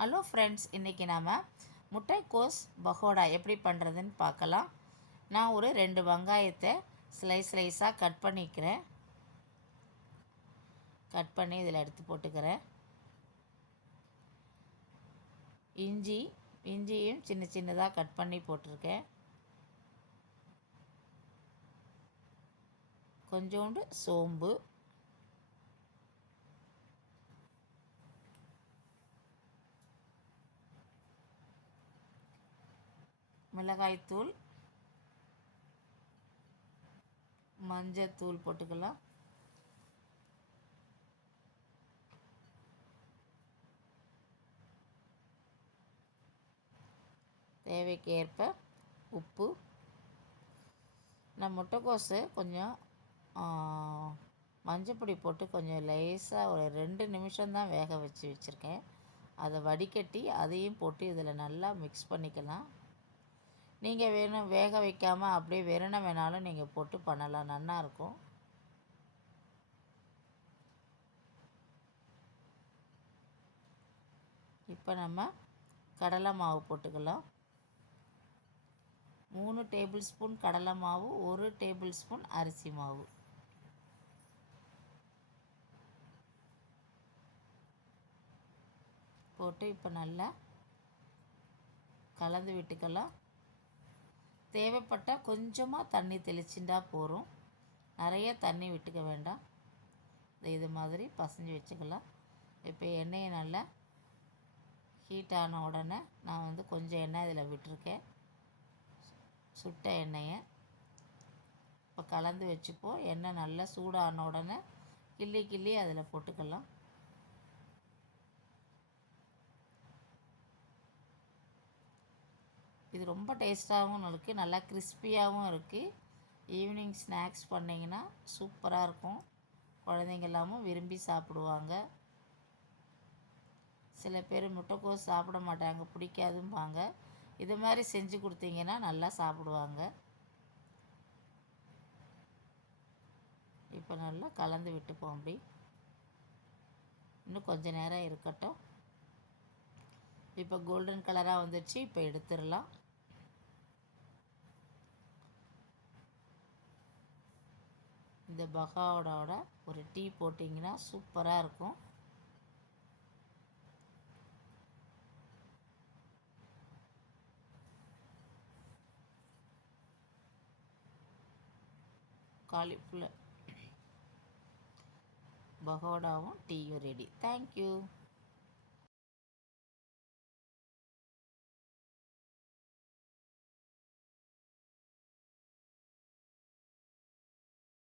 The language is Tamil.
ஹலோ ஃப்ரெண்ட்ஸ், இன்றைக்கி நாம் முட்டைக்கோஸ் பகோடா எப்படி பண்ணுறதுன்னு பார்க்கலாம். நான் ஒரு 2 வெங்காயத்தை ஸ்லைஸாக கட் பண்ணிக்கிறேன். கட் பண்ணி இதில் எடுத்து போட்டுக்கிறேன். இஞ்சியும் சின்ன சின்னதாக கட் பண்ணி போட்டிருக்கேன். கொஞ்சோண்டு சோம்பு, மிளகாய்த்தூள், மஞ்சத்தூள் போட்டுக்கலாம். தேவைக்கு ஏற்ப உப்பு. நான் முட்டைக்கோஸு கொஞ்சம் மஞ்சப்பொடி போட்டு கொஞ்சம் லேசாக ஒரு 2 நிமிஷம்தான் வேக வச்சுருக்கேன். அதை வடிகட்டி அதையும் போட்டு இதில் நல்லா மிக்ஸ் பண்ணிக்கலாம். நீங்கள் வேக வைக்காமல் அப்படியே வெறுனை வேணாலும் நீங்கள் போட்டு பண்ணலாம், நல்லாயிருக்கும். இப்போ நம்ம கடலை மாவு போட்டுக்கலாம். 3 டேபிள் ஸ்பூன் கடலை மாவு, 1 டேபிள் ஸ்பூன் அரிசி மாவு போட்டு இப்போ நல்லா கலந்து விட்டுக்கலாம். தேவைப்பட்டால் கொஞ்சமாக தண்ணி தெளிச்சுட்டா போதும், நிறைய தண்ணி விட்டுக்க வேண்டாம். இது மாதிரி பசைஞ்சு வச்சுக்கலாம். இப்போ எண்ணெயை நல்லா ஹீட் ஆன உடனே நான் கொஞ்சம் எண்ணெய் இதில் விட்டுருக்கேன், சுட்ட எண்ணெயை. இப்போ கலந்து வச்சுப்போம். எண்ணெய் நல்லா சூடான உடனே கிள்ளி அதில் போட்டுக்கலாம். இது ரொம்ப டேஸ்ட்டாகவும் இருக்குது, நல்லா கிறிஸ்பியாகவும் இருக்குது. ஈவினிங் ஸ்நாக்ஸ் பண்ணிங்கன்னா சூப்பராக இருக்கும். குழந்தைங்க எல்லாமும் விரும்பி சாப்பிடுவாங்க. சில பேர் முட்டைக்கோஸ் சாப்பிட மாட்டாங்க, பிடிக்காதும்பாங்க. இது மாதிரி செஞ்சு கொடுத்தீங்கன்னா நல்லா சாப்பிடுவாங்க. இப்போ நல்லா கலந்து விட்டுப்போம். அப்படி இன்னும் கொஞ்சம் நேரம் இருக்கட்டும். இப்போ கோல்டன் கலராக வந்துடுச்சு. இப்போ எடுத்துடலாம். இந்த பகோடாவோட ஒரு டீ போட்டிங்கன்னா சூப்பராக இருக்கும். காலிஃப்ளவர் பகோடாவும் டீயும் ரெடி. தேங்க்யூ.